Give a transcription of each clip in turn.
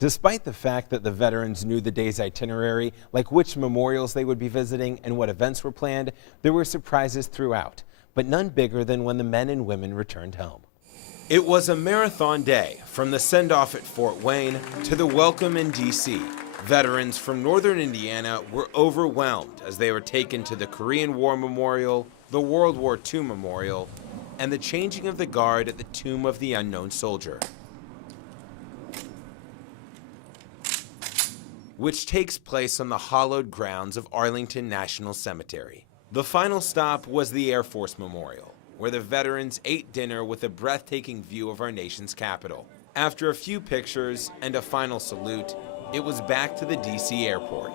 Despite the fact that the veterans knew the day's itinerary, like which memorials they would be visiting and what events were planned, there were surprises throughout, but none bigger than when the men and women returned home. It was a marathon day, from the send-off at Fort Wayne to the welcome in D.C. Veterans from northern Indiana were overwhelmed as they were taken to the Korean War Memorial, the World War II Memorial, and the changing of the guard at the Tomb of the Unknown Soldier, which takes place on the hallowed grounds of Arlington National Cemetery. The final stop was the Air Force Memorial, where the veterans ate dinner with a breathtaking view of our nation's capital. After a few pictures and a final salute, it was back to the D.C. airport.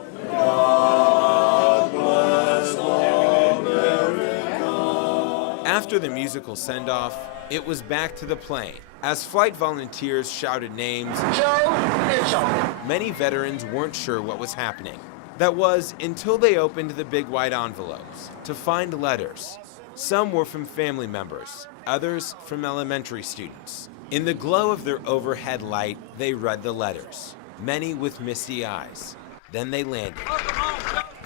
After the musical send-off, it was back to the plane. As flight volunteers shouted names, many veterans weren't sure what was happening. That was until they opened the big white envelopes to find letters. Some were from family members, others from elementary students. In the glow of their overhead light, they read the letters, many with misty eyes. Then they landed.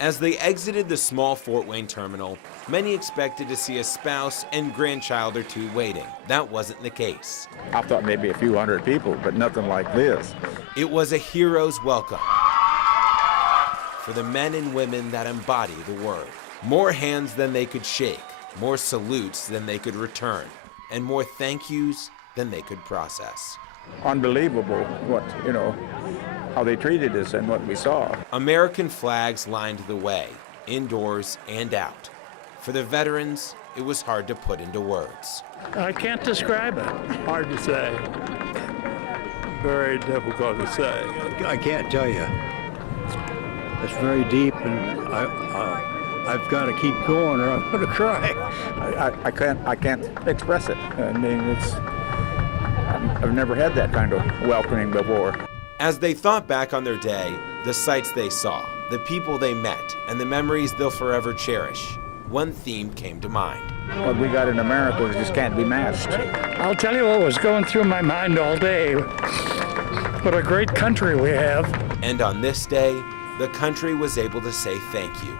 As they exited the small Fort Wayne terminal, many expected to see a spouse and grandchild or two waiting. That wasn't the case. I thought maybe a few hundred people, but nothing like this. It was a hero's welcome for the men and women that embody the word. More hands than they could shake, more salutes than they could return, and more thank yous than they could process. Unbelievable how they treated us and what we saw. American flags lined the way, indoors and out. For the veterans, it was hard to put into words. I can't describe it. Hard to say. Very difficult to say. I can't tell you. It's very deep, and I've got to keep going or I'm going to cry. I can't express it. I mean, I've never had that kind of welcoming before. As they thought back on their day, the sights they saw, the people they met, and the memories they'll forever cherish, one theme came to mind. What we got in America just can't be matched. I'll tell you what was going through my mind all day. What a great country we have. And on this day, the country was able to say thank you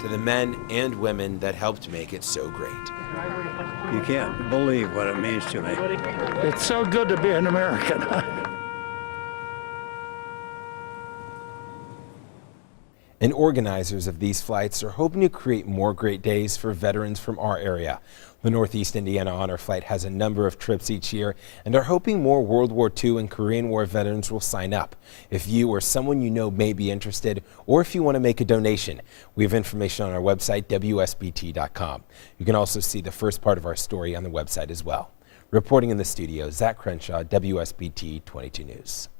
to the men and women that helped make it so great. You can't believe what it means to me. It's so good to be an American. And organizers of these flights are hoping to create more great days for veterans from our area. The Northeast Indiana Honor Flight has a number of trips each year and are hoping more World War II and Korean War veterans will sign up. If you or someone you know may be interested, or if you want to make a donation, we have information on our website, WSBT.com. You can also see the first part of our story on the website as well. Reporting in the studio, Zach Crenshaw, WSBT 22 News.